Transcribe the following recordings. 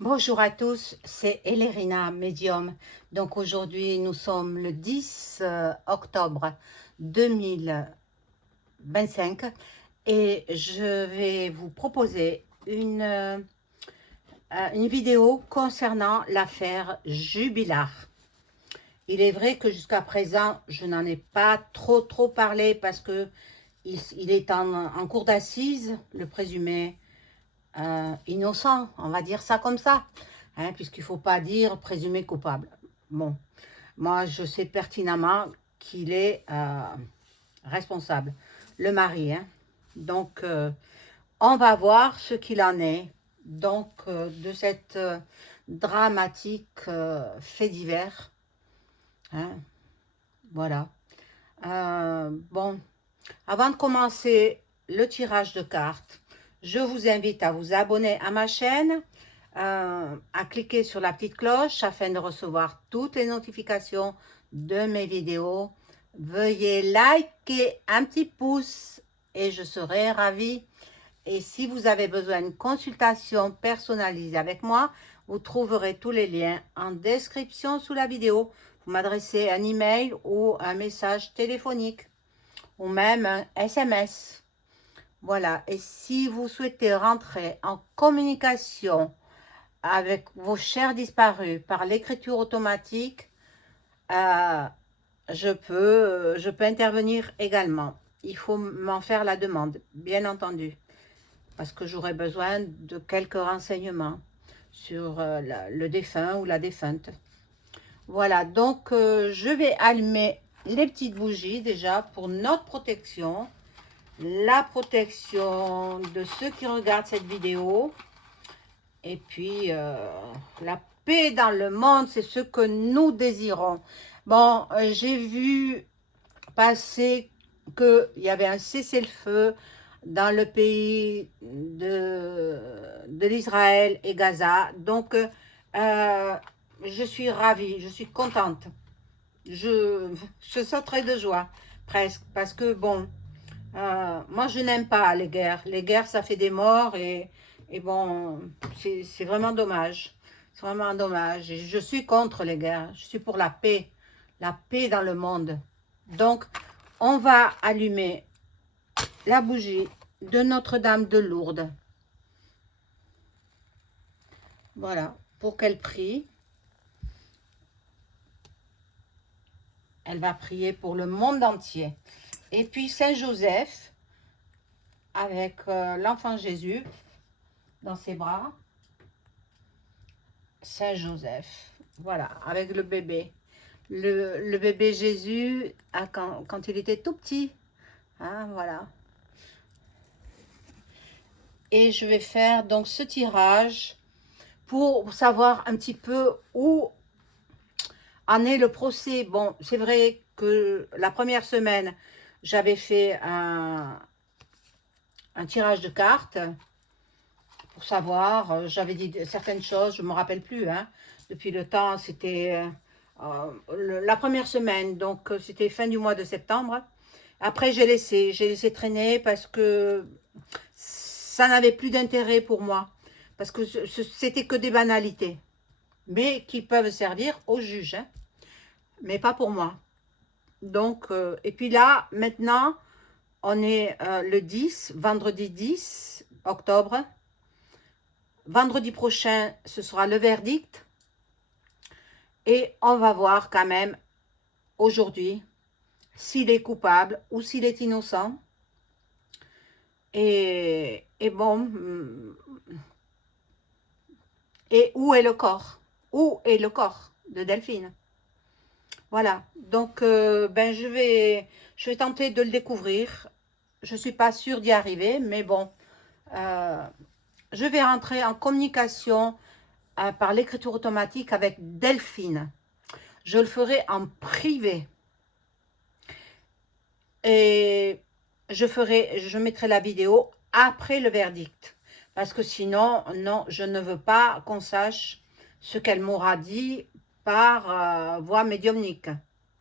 Bonjour à tous, c'est Elérina, médium. Donc aujourd'hui, nous sommes le 10 octobre 2025 et je vais vous proposer une vidéo concernant l'affaire Jubilard. Il est vrai que jusqu'à présent, je n'en ai pas trop parlé parce que il est en cour d'assises, le présumé innocent, on va dire ça comme ça, hein, puisqu'il ne faut pas dire présumé coupable. Bon, moi je sais pertinemment qu'il est responsable, le mari, hein. Donc on va voir ce qu'il en est donc de cette dramatique fait divers, hein, voilà. Bon, avant de commencer le tirage de cartes, je vous invite à vous abonner à ma chaîne, à cliquer sur la petite cloche afin de recevoir toutes les notifications de mes vidéos. Veuillez liker un petit pouce et je serai ravie. Et si vous avez besoin d'une consultation personnalisée avec moi, vous trouverez tous les liens en description sous la vidéo. Vous m'adressez un email ou un message téléphonique ou même un SMS. Voilà, et si vous souhaitez rentrer en communication avec vos chers disparus par l'écriture automatique, euh, je peux intervenir également. Il faut m'en faire la demande, bien entendu, parce que j'aurai besoin de quelques renseignements sur le défunt ou la défunte. Voilà, donc je vais allumer les petites bougies déjà pour notre protection, la protection de ceux qui regardent cette vidéo, et puis la paix dans le monde, c'est ce que nous désirons. Bon, j'ai vu passer qu'il y avait un cessez-le-feu dans le pays de l'Israël et Gaza. Donc, je suis ravie, je suis contente. Je sauterai de joie, presque, parce que, bon, moi, je n'aime pas les guerres. Les guerres, ça fait des morts et bon, c'est vraiment dommage. C'est vraiment dommage. Et je suis contre les guerres. Je suis pour la paix dans le monde. Donc, on va allumer la bougie de Notre-Dame de Lourdes. Voilà, pour qu'elle prie. Elle va prier pour le monde entier. Et puis Saint-Joseph, avec l'enfant Jésus dans ses bras. Saint-Joseph, voilà, avec le bébé. Le bébé Jésus, quand il était tout petit. Hein, voilà. Et je vais faire donc ce tirage pour savoir un petit peu où en est le procès. Bon, c'est vrai que la première semaine, j'avais fait un tirage de cartes pour savoir, j'avais dit certaines choses, je ne me rappelle plus, hein. Depuis le temps, c'était la première semaine, donc c'était fin du mois de septembre. Après, j'ai laissé traîner parce que ça n'avait plus d'intérêt pour moi, parce que c'était que des banalités, mais qui peuvent servir aux juges, hein, mais pas pour moi. Donc, et puis là, maintenant, on est le 10, vendredi 10 octobre. Vendredi prochain, ce sera le verdict. Et on va voir quand même aujourd'hui s'il est coupable ou s'il est innocent. Et bon, et où est le corps? Où est le corps de Delphine? Voilà, donc ben je vais tenter de le découvrir. Je ne suis pas sûre d'y arriver, mais bon, je vais rentrer en communication par l'écriture automatique avec Delphine. Je le ferai en privé. Et je mettrai la vidéo après le verdict. Parce que sinon, non, je ne veux pas qu'on sache ce qu'elle m'aura dit par voie médiumnique.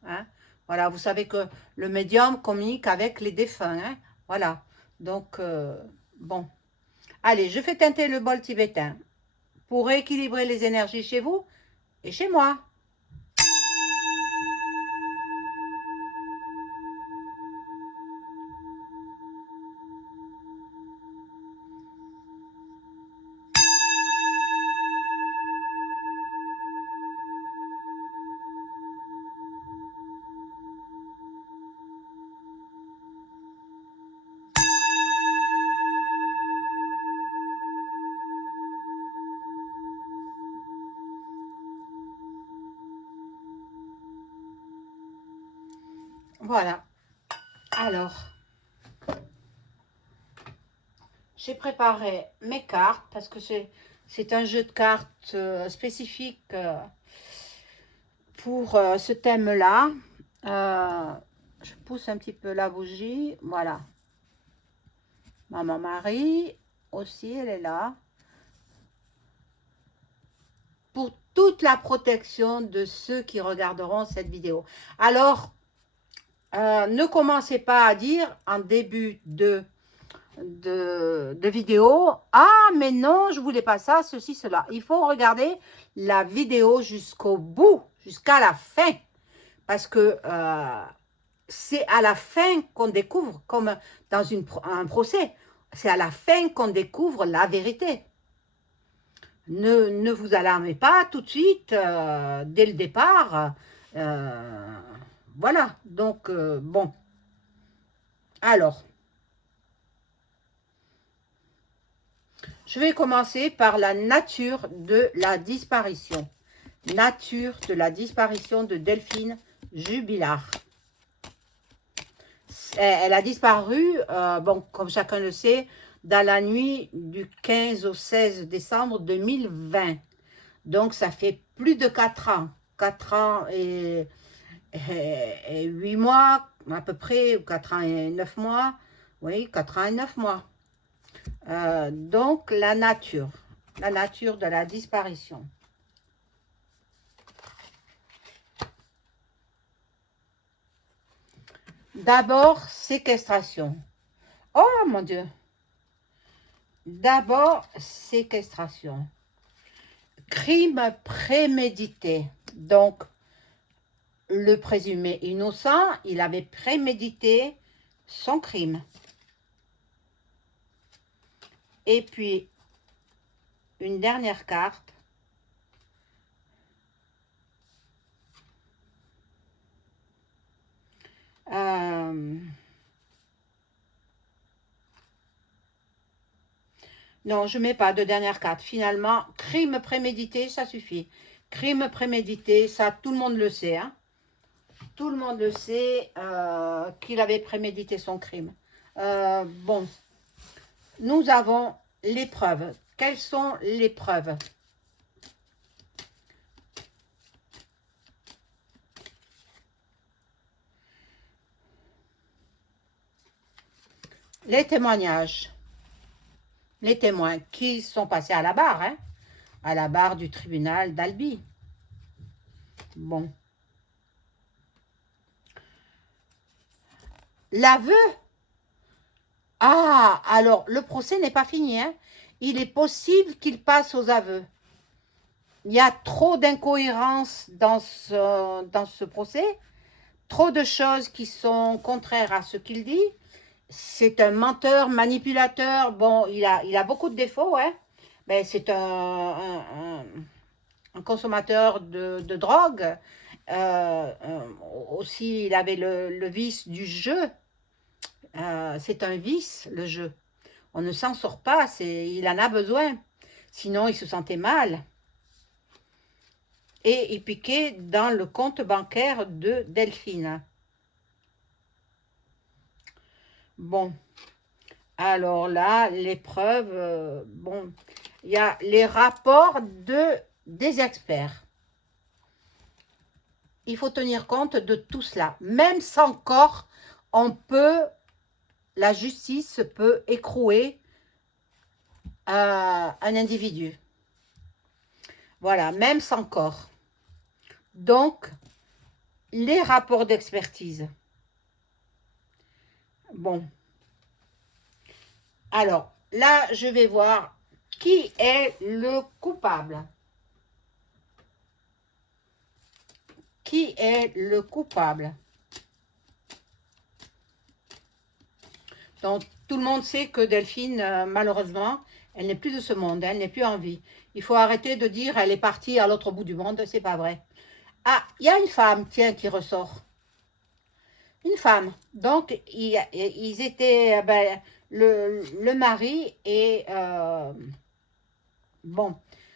Hein. Voilà, vous savez que le médium communique avec les défunts. Hein. Voilà, donc, bon. Allez, je fais teinter le bol tibétain pour équilibrer les énergies chez vous et chez moi. Voilà. Alors, j'ai préparé mes cartes parce que c'est un jeu de cartes spécifique pour ce thème-là. Je pousse un petit peu la bougie. Voilà. Maman Marie aussi, elle est là. Pour toute la protection de ceux qui regarderont cette vidéo. Alors, ne commencez pas à dire en début de vidéo, ah mais non, je voulais pas ça, ceci, cela. Il faut regarder la vidéo jusqu'au bout, jusqu'à la fin. Parce que c'est à la fin qu'on découvre, comme dans un procès, c'est à la fin qu'on découvre la vérité. Ne vous alarmez pas tout de suite, dès le départ. Voilà, donc, bon. Alors, je vais commencer par la nature de la disparition. Nature de la disparition de Delphine Jubilard. Elle a disparu, bon, comme chacun le sait, dans la nuit du 15 au 16 décembre 2020. Donc, ça fait plus de 4 ans. 4 ans et 8 mois, à peu près, ou 4 ans et 9 mois. Oui, 4 ans et 9 mois. Donc, la nature de la disparition. D'abord, séquestration. Oh, mon Dieu. D'abord, séquestration. Crime prémédité. Donc, le présumé innocent, il avait prémédité son crime. Et puis, une dernière carte. Non, je ne mets pas de dernière carte. Finalement, crime prémédité, ça suffit. Crime prémédité, ça, tout le monde le sait. Hein? Tout le monde le sait qu'il avait prémédité son crime. Bon, nous avons les preuves. Quelles sont les preuves? Les témoignages. Les témoins qui sont passés à la barre, hein, à la barre du tribunal d'Albi. Bon. L'aveu. Ah, alors, le procès n'est pas fini. Hein. Il est possible qu'il passe aux aveux. Il y a trop d'incohérences dans ce procès, trop de choses qui sont contraires à ce qu'il dit. C'est un menteur, manipulateur. Bon, il a beaucoup de défauts, hein. Mais c'est un consommateur de drogue. Aussi, il avait le vice du jeu. C'est un vice, le jeu. On ne s'en sort pas, il en a besoin. Sinon, il se sentait mal. Et il piquait dans le compte bancaire de Delphine. Bon. Alors là, les preuves, bon, il y a les rapports des experts. Il faut tenir compte de tout cela. Même sans corps, la justice peut écrouer un individu. Voilà, même sans corps. Donc, les rapports d'expertise. Bon. Alors, là, je vais voir Qui est le coupable? Qui est le coupable? Donc, tout le monde sait que Delphine, malheureusement, elle n'est plus de ce monde, elle n'est plus en vie. Il faut arrêter de dire elle est partie à l'autre bout du monde, c'est pas vrai. Ah, il y a une femme, tiens, qui ressort. Une femme. Donc, ils étaient, le mari et, bon,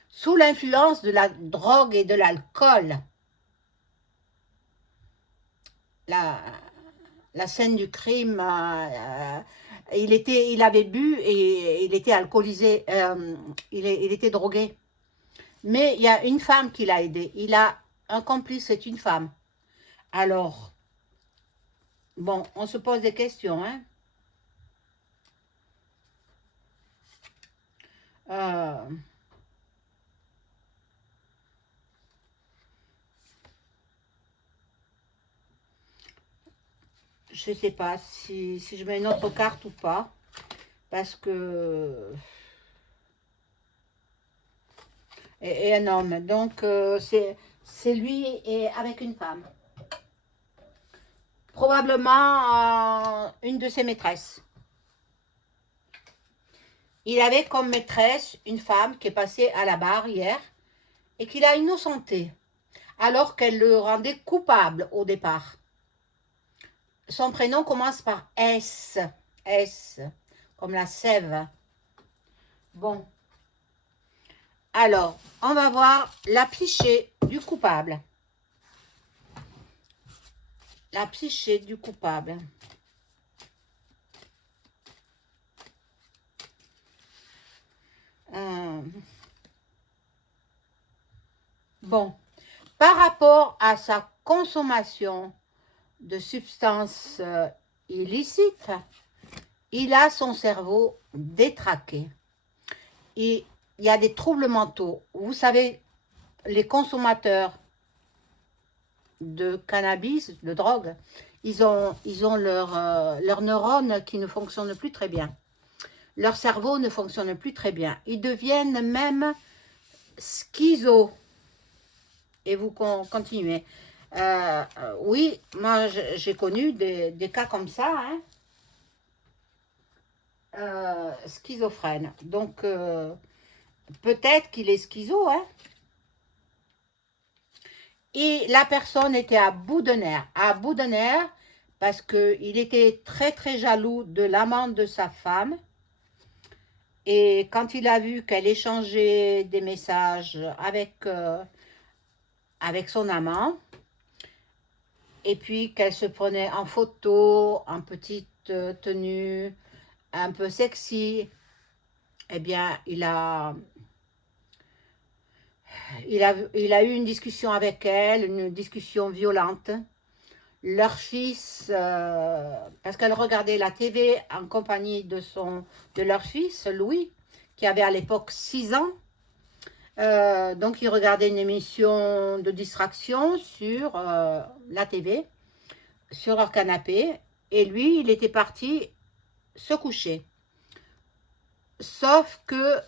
sous l'influence de la drogue et de l'alcool. La scène du crime, il avait bu et il était alcoolisé, il était drogué. Mais il y a une femme qui l'a aidé. Il a un complice, c'est une femme. Alors, bon, on se pose des questions, hein. Je ne sais pas si je mets une autre carte ou pas. Parce que... Et un homme. Donc, c'est lui et avec une femme. Probablement une de ses maîtresses. Il avait comme maîtresse une femme qui est passée à la barre hier et qu'il a innocenté, alors qu'elle le rendait coupable au départ. Son prénom commence par S. S, comme la sève. Bon. Alors, on va voir la psyché du coupable. La psyché du coupable. Bon. Par rapport à sa consommation de substances illicites, il a son cerveau détraqué. Et il y a des troubles mentaux. Vous savez, les consommateurs de cannabis, de drogue, ils ont leurs neurones qui ne fonctionnent plus très bien. Leur cerveau ne fonctionne plus très bien. Ils deviennent même schizo. Et vous continuez. Oui, moi j'ai connu des cas comme ça, hein, schizophrène. Donc, peut-être qu'il est schizo, hein. Et la personne était à bout de nerfs, parce qu'il était très très jaloux de l'amant de sa femme. Et quand il a vu qu'elle échangeait des messages avec son amant, et puis qu'elle se prenait en photo, en petite tenue, un peu sexy, eh bien, il a eu une discussion avec elle, une discussion violente. Leur fils, parce qu'elle regardait la TV en compagnie de leur fils, Louis, qui avait à l'époque 6 ans. Donc, ils regardaient une émission de distraction sur la TV, sur leur canapé. Et lui, il était parti se coucher. Sauf que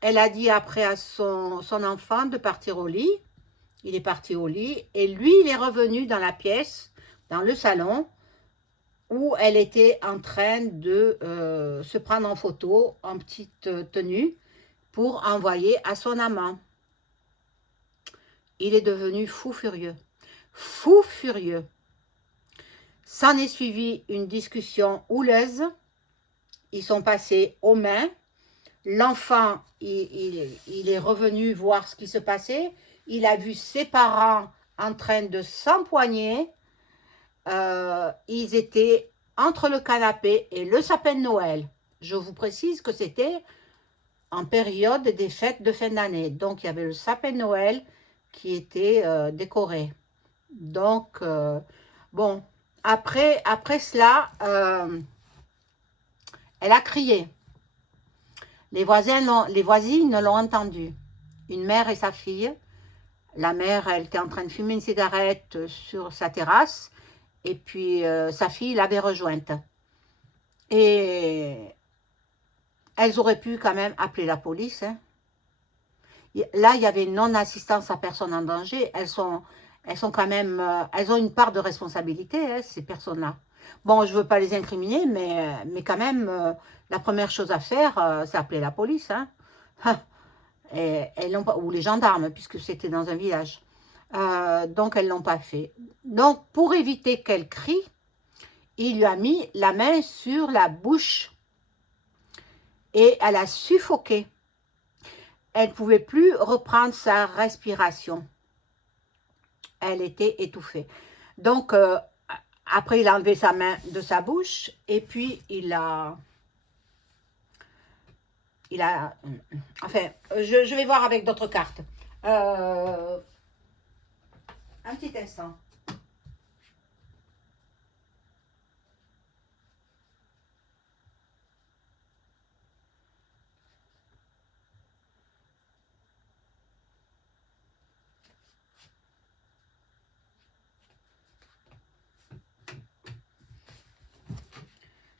elle a dit après à son enfant de partir au lit. Il est parti au lit et lui, il est revenu dans la pièce, dans le salon, où elle était en train de se prendre en photo, en petite tenue, pour envoyer à son amant. Il est devenu fou furieux. Fou furieux. S'en est suivi une discussion houleuse. Ils sont passés aux mains. L'enfant, il est revenu voir ce qui se passait. Il a vu ses parents en train de s'empoigner. Ils étaient entre le canapé et le sapin de Noël. Je vous précise que c'était en période des fêtes de fin d'année. Donc, il y avait le sapin de Noël qui était décoré. Donc, bon, après cela, elle a crié. Les voisines l'ont entendu. Une mère et sa fille. La mère, elle était en train de fumer une cigarette sur sa terrasse. Et puis, sa fille l'avait rejointe. Et elles auraient pu quand même appeler la police. Hein. Là, il y avait non-assistance à personne en danger. Elles sont quand même, elles ont une part de responsabilité, hein, ces personnes-là. Bon, je ne veux pas les incriminer, mais quand même, la première chose à faire, c'est appeler la police. Hein. Et elles l'ont pas, ou les gendarmes, puisque c'était dans un village. Donc, elles ne l'ont pas fait. Donc, pour éviter qu'elle crie, il lui a mis la main sur la bouche et elle a suffoqué. Elle ne pouvait plus reprendre sa respiration. Elle était étouffée. Donc, après, il a enlevé sa main de sa bouche et puis il a... Enfin, je vais voir avec d'autres cartes. Un petit instant.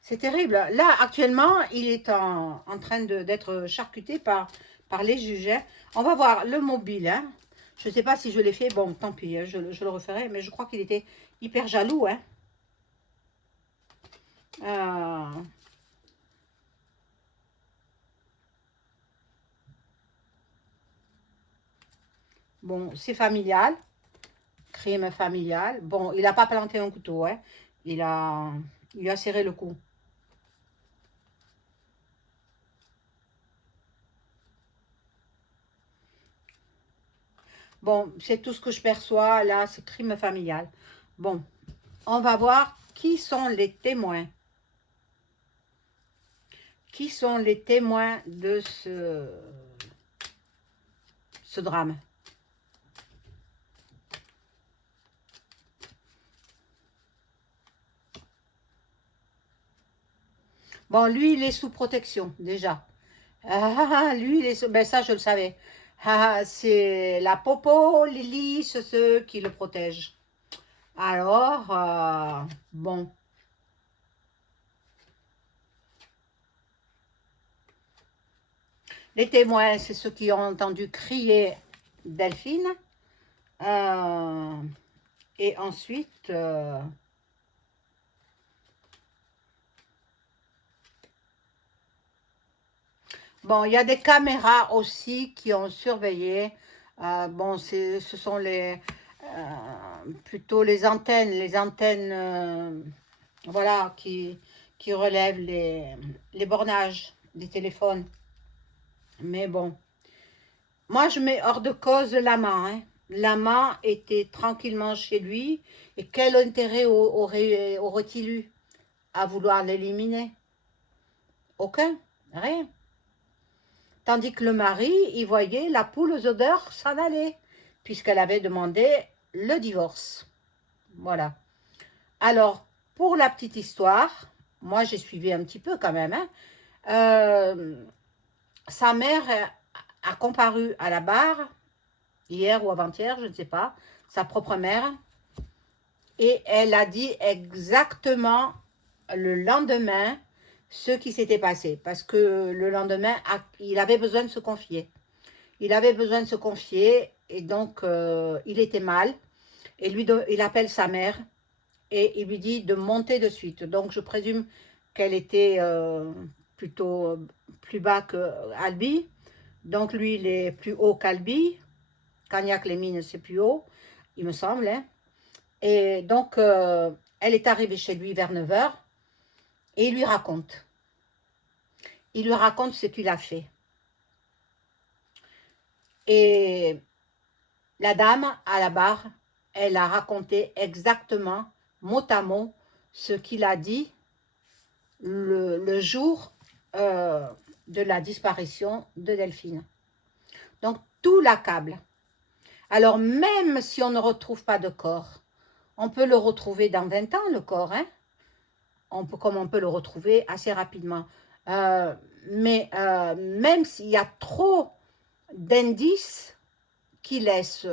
C'est terrible. Là, actuellement, il est en train d'être charcuté par les juges. Hein. On va voir le mobile. Hein. Je ne sais pas si je l'ai fait. Bon, tant pis, hein, je le referai. Mais je crois qu'il était hyper jaloux. Hein. Bon, c'est familial. Crime familial. Bon, il n'a pas planté un couteau. Hein. Il a serré le cou. Bon, c'est tout ce que je perçois. Là, c'est crime familial. Bon, on va voir qui sont les témoins. Qui sont les témoins de ce drame? Bon, lui, il est sous protection, déjà. Lui, il est sous... Ben, ça, je le savais. C'est la Popo, Lily, c'est ceux qui le protègent. Alors, bon. Les témoins, c'est ceux qui ont entendu crier Delphine. Et ensuite... Bon, il y a des caméras aussi qui ont surveillé. Bon, ce sont plutôt les antennes, voilà, qui relèvent les bornages des téléphones. Mais bon, moi je mets hors de cause l'amant. Hein. L'amant était tranquillement chez lui. Et quel intérêt aurait-il eu à vouloir l'éliminer? Aucun, rien. Tandis que le mari, il voyait la poule aux odeurs s'en aller, puisqu'elle avait demandé le divorce. Voilà. Alors, pour la petite histoire, moi j'ai suivi un petit peu quand même, hein, sa mère a comparu à la barre, hier ou avant-hier, je ne sais pas, sa propre mère, et elle a dit exactement le lendemain ce qui s'était passé, parce que le lendemain, il avait besoin de se confier. Il avait besoin de se confier, et donc il était mal, et il appelle sa mère, et il lui dit de monter de suite. Donc je présume qu'elle était plutôt plus bas qu'Albi, donc lui il est plus haut qu'Albi, Cagnac-les-Mines c'est plus haut, il me semble, hein. Et donc elle est arrivée chez lui vers 9 h, et il lui raconte. Il lui raconte ce qu'il a fait. Et la dame, à la barre, elle a raconté exactement, mot à mot, ce qu'il a dit le jour de la disparition de Delphine. Donc, tout l'accable. Alors, même si on ne retrouve pas de corps, on peut le retrouver dans 20 ans, le corps, hein? Comme on peut le retrouver assez rapidement. Mais même s'il y a trop d'indices qui laissent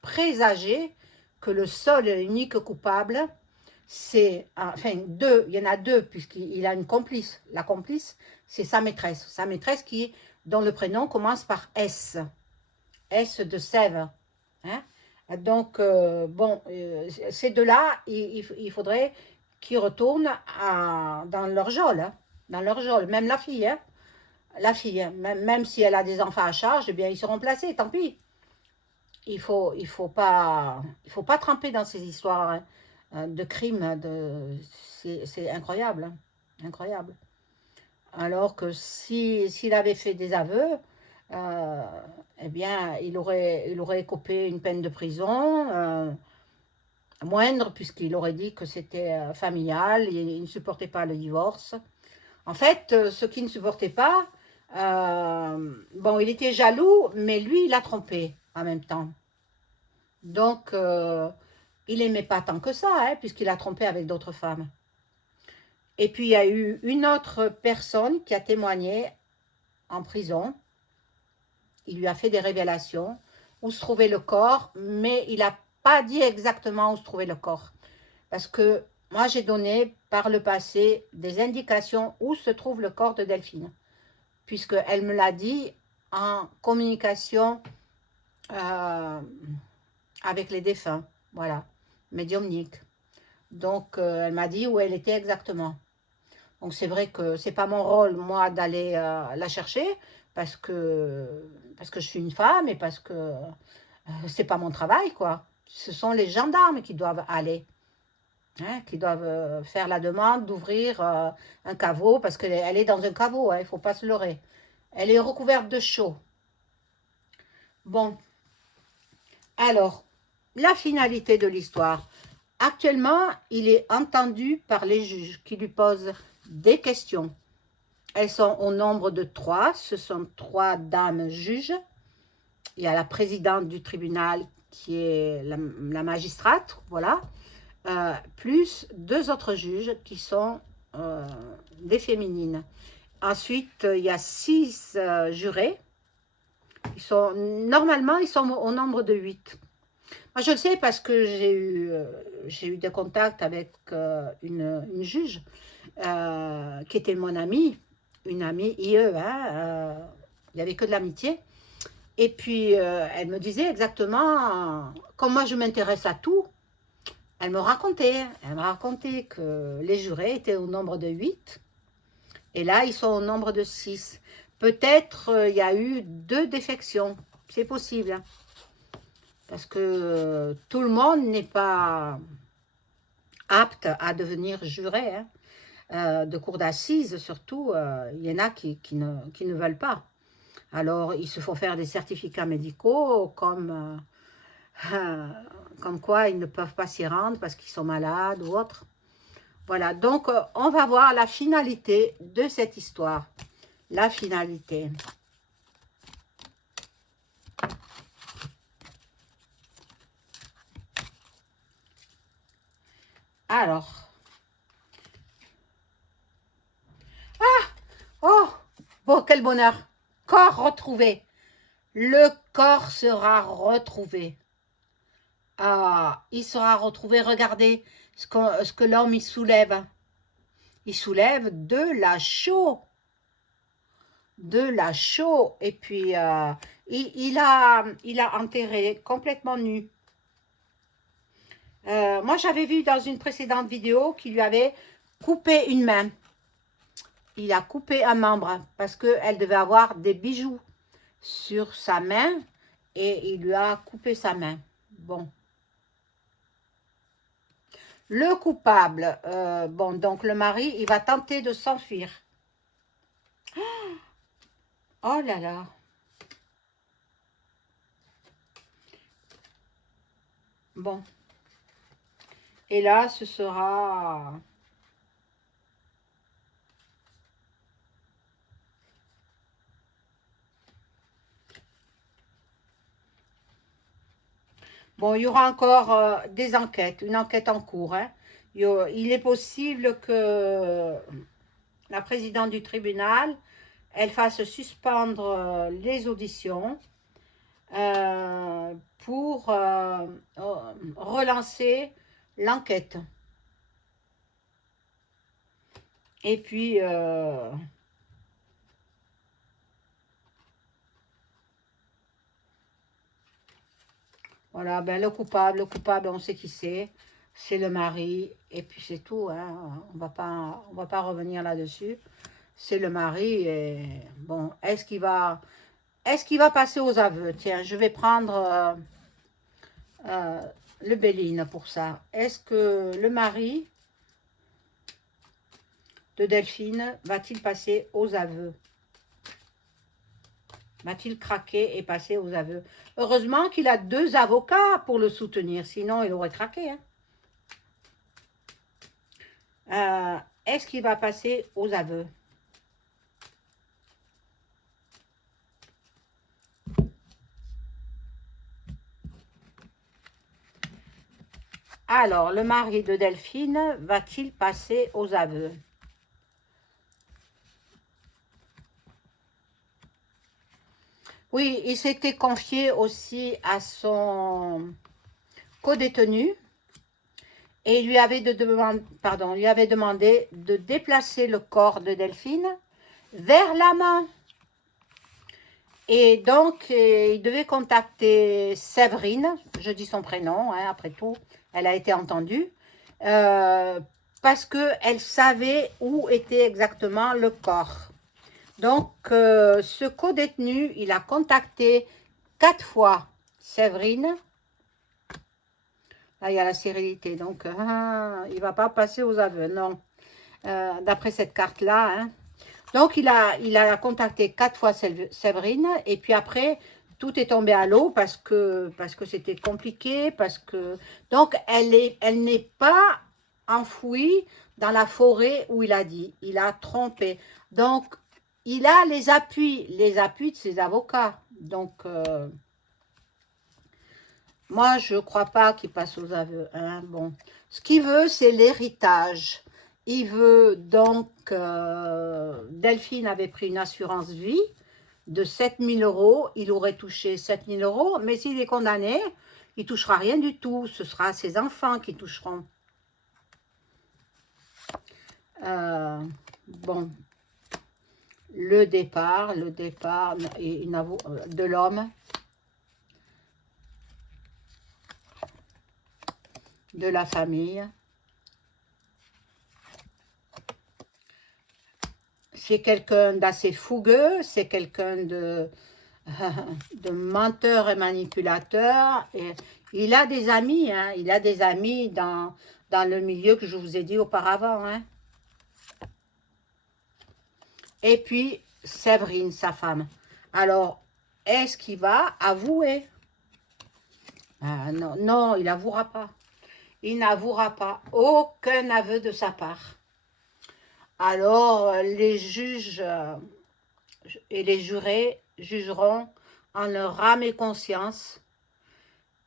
présager que le seul et unique coupable, c'est, enfin, il y en a deux, puisqu'il a une complice. La complice, c'est sa maîtresse dont le prénom commence par S, S de Sèvres. Hein? Donc, bon, ces deux-là, il faudrait qu'ils retournent dans leur geôle, hein, dans leur geôle, même la fille, hein, même si elle a des enfants à charge, eh bien, ils seront placés, tant pis. Il faut pas tremper dans ces histoires, hein, de crimes, c'est incroyable, hein, incroyable. Alors que s'il avait fait des aveux, euh, eh bien, il aurait écopé une peine de prison, moindre, puisqu'il aurait dit que c'était familial, il ne supportait pas le divorce. En fait, ce qu'il ne supportait pas, bon, il était jaloux, mais lui, il a trompé en même temps. Donc, il n'aimait pas tant que ça, hein, puisqu'il a trompé avec d'autres femmes. Et puis, il y a eu une autre personne qui a témoigné en prison. Il lui a fait des révélations où se trouvait le corps, mais il n'a pas dit exactement où se trouvait le corps. Parce que moi, j'ai donné par le passé des indications où se trouve le corps de Delphine, puisqu'elle me l'a dit en communication avec les défunts, voilà, médiumnique. Donc, elle m'a dit où elle était exactement. Donc, c'est vrai que c'est pas mon rôle, moi, d'aller la chercher, parce que, parce que je suis une femme et parce que c'est pas mon travail, quoi. Ce sont les gendarmes qui doivent aller, hein, qui doivent faire la demande d'ouvrir un caveau, parce qu'elle est dans un caveau, hein, il ne faut pas se leurrer. Elle est recouverte de chaux. Bon, alors, la finalité de l'histoire. Actuellement, il est entendu par les juges qui lui posent des questions. Elles sont au nombre de 3. Ce sont 3 dames juges. Il y a la présidente du tribunal qui est la magistrate, voilà. Plus 2 autres juges qui sont des féminines. Ensuite, il y a 6 jurés. Normalement, ils sont au nombre de 8. Moi, je le sais parce que j'ai eu des contacts avec une juge qui était mon amie, une amie IE, hein, il n'y avait que de l'amitié. Et puis, elle me disait exactement, comme moi je m'intéresse à tout, elle m'a raconté que les jurés étaient au nombre de 8, et là, ils sont au nombre de 6. Peut-être il y a eu 2 défections, c'est possible, hein, parce que tout le monde n'est pas apte à devenir juré, hein. De cour d'assises, surtout, il y en a qui ne veulent pas. Alors, ils se font faire des certificats médicaux comme quoi ils ne peuvent pas s'y rendre parce qu'ils sont malades ou autre. Voilà, donc on va voir la finalité de cette histoire. La finalité. Alors, oh, bon, quel bonheur. Corps retrouvé. Le corps sera retrouvé. Ah, il sera retrouvé. Regardez ce que l'homme il soulève. Il soulève de la chaux. De la chaux. Et puis, il a enterré complètement nu. Moi, j'avais vu dans une précédente vidéo qu'il lui avait coupé une main. Il a coupé un membre parce qu'elle devait avoir des bijoux sur sa main et il lui a coupé sa main. Bon. Le coupable, bon, donc le mari, il va tenter de s'enfuir. Oh là là. Bon. Et là, ce sera... Bon, il y aura encore des enquêtes, une enquête en cours, hein. Il est possible que la présidente du tribunal, elle fasse suspendre les auditions pour relancer l'enquête. Et puis, Voilà, ben le coupable, on sait qui c'est le mari, et puis c'est tout, hein. On va pas revenir là-dessus. C'est le mari, et bon, est-ce qu'il va passer aux aveux? Tiens, je vais prendre euh, le Béline pour ça. Est-ce que le mari de Delphine va-t-il passer aux aveux? Va-t-il craquer et passer aux aveux? Heureusement qu'il a 2 avocats pour le soutenir, sinon il aurait craqué, hein. Est-ce qu'il va passer aux aveux? Alors, le mari de Delphine va-t-il passer aux aveux? Oui, il s'était confié aussi à son co-détenu et lui avait, lui avait demandé de déplacer le corps de Delphine vers la main. Et donc, il devait contacter Séverine, je dis son prénom, hein, après tout, elle a été entendue, parce qu'elle savait où était exactement le corps. Donc, ce co-détenu, il a contacté 4 fois Séverine. Là, il y a la sérénité, donc il ne va pas passer aux aveux, non. D'après cette carte-là, hein. Donc, il a contacté 4 fois Séverine, et puis après, tout est tombé à l'eau parce que c'était compliqué, donc, elle n'est pas enfouie dans la forêt où il a dit. Il a trompé. Donc, il a les appuis de ses avocats. Donc, moi, je ne crois pas qu'il passe aux aveux, hein. Bon, ce qu'il veut, c'est l'héritage. Il veut donc, Delphine avait pris une assurance vie de 7 000 €. Il aurait touché 7 000 €, mais s'il est condamné, il ne touchera rien du tout. Ce sera ses enfants qui toucheront. Bon, le départ de l'homme, de la famille. C'est quelqu'un d'assez fougueux, c'est quelqu'un de menteur et manipulateur. Et il a des amis, hein, il a des amis dans le milieu que je vous ai dit auparavant, hein. Et puis, Séverine, sa femme. Alors, est-ce qu'il va avouer? Non, non, il n'avouera pas. Il n'avouera pas. Aucun aveu de sa part. Alors, les juges et les jurés jugeront en leur âme et conscience.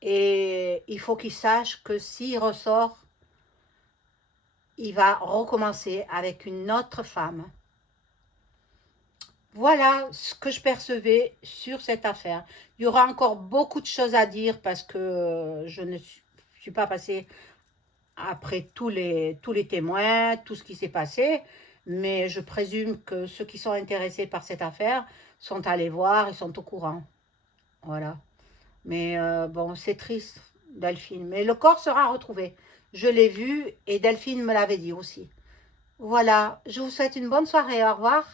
Et il faut qu'il sache que s'il ressort, il va recommencer avec une autre femme. Voilà ce que je percevais sur cette affaire. Il y aura encore beaucoup de choses à dire parce que je ne suis pas passée après tous les témoins, tout ce qui s'est passé, mais je présume que ceux qui sont intéressés par cette affaire sont allés voir et sont au courant. Voilà. Mais bon, c'est triste, Delphine. Mais le corps sera retrouvé. Je l'ai vu et Delphine me l'avait dit aussi. Voilà, je vous souhaite une bonne soirée. Au revoir.